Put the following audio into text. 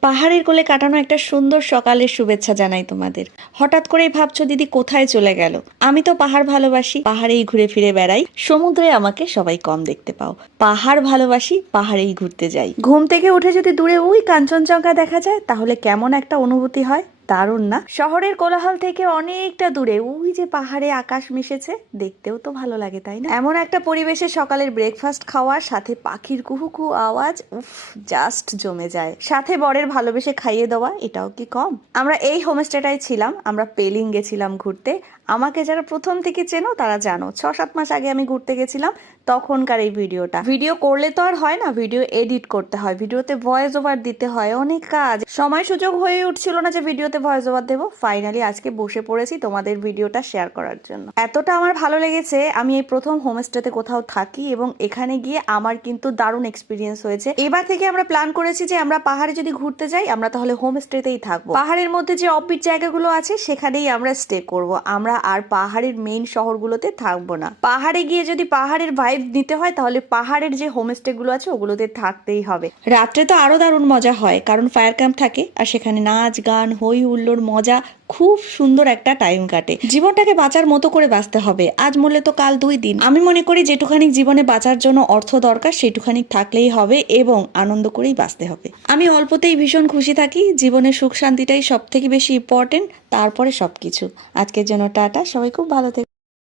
পাহাড়ের কোলে কাটানো একটা সুন্দর সকালের শুভেচ্ছা জানাই তোমাদের। হঠাৎ করেই ভাবছ দিদি কোথায় চলে গেল? আমি তো পাহাড় ভালোবাসি, পাহাড়েই ঘুরে ফিরে বেড়াই। সমুদ্রে আমাকে সবাই কম দেখতে পাও। পাহাড় ভালোবাসি, পাহাড়েই ঘুরতে যাই। ঘুম থেকে উঠে যদি দূরে ওই কাঞ্চনজঙ্ঘা দেখা যায়, তাহলে কেমন একটা অনুভূতি হয়? দারুণ না? শহরের কোলাহল থেকে অনেকটা দূরে। ওই যে পাহাড়ে আকাশ মিশেছে, দেখতেও তো ভালো লাগে, তাই না? এমন একটা পরিবেশে সকালের ব্রেকফাস্ট খাওয়ার, সাথে পাখির কুহু কুহু আওয়াজ, উফ জাস্ট জমে যায়। সাথে বরের ভালোবেসে খাইয়ে দেওয়া, এটাও কি কম? আমরা এই হোমস্টেটাই ছিলাম, আমরা পেলিং গেছিলাম ঘুরতে। আমাকে যারা প্রথম থেকে চেনো, তারা জানো। ছ সাত মাস আগে আমি ঘুরতে গেছিলাম তখনকার এই ভিডিওটা। ভিডিও করলে তো আর হয় না, ভিডিও এডিট করতে হয়। ভিডিওতে ভয়েস ওভার দিতে হয়, অনেক কাজ। সময় সুযোগ হয়ে উঠছিল না যে ভিডিওতে ভয়েস ওভার দেবো। ফাইনালি আজকে বসে পড়েছি তোমাদের ভিডিওটা শেয়ার করার জন্য। এতটা আমার ভালো লেগেছে, আমি এই প্রথম হোমস্টেতে কোথাও থাকি এবং এখানে গিয়ে আমার কিন্তু দারুণ এক্সপিরিয়েন্স হয়েছে। এবার থেকে আমরা প্ল্যান করেছি যে আমরা পাহাড়ে যদি ঘুরতে যাই, আমরা তাহলে হোমস্টেতেই থাকব। পাহাড়ের মধ্যে যে অফবিট জায়গাগুলো আছে, সেখানেই আমরা স্টে করব। আমরা আর পাহাড়ের মেইন শহরগুলোতে থাকব না। পাহাড়ে গিয়ে যদি পাহাড়ের ভাইব নিতে হয়, তাহলে পাহাড়ের যে হোমস্টে গুলো আছে, ওগুলোতে থাকতেই হবে। রাত্রে তো আরও দারুণ মজা হয়, কারণ ফায়ার ক্যাম্প থাকে, আর সেখানে নাচ, গান হই হুল্লোড় মজা খুব সুন্দর একটা টাইম কাটে। জীবনটাকে বাঁচার মতো করে বাঁচতে হবে। আজ মরলে তো কাল দুই দিন। আমি মনে করি যেটুখানি জীবনে বাঁচার জন্য অর্থ দরকার সেটুখানি থাকলেই হবে এবং আনন্দ করেই বাঁচতে হবে। আমি অল্পতেই ভীষণ খুশি থাকি। জীবনের সুখ শান্তিটাই সব থেকে বেশি ইম্পর্টেন্ট তারপরে সবকিছু। আজকের জন্য টাটা। সবাই খুব ভালো থেকে।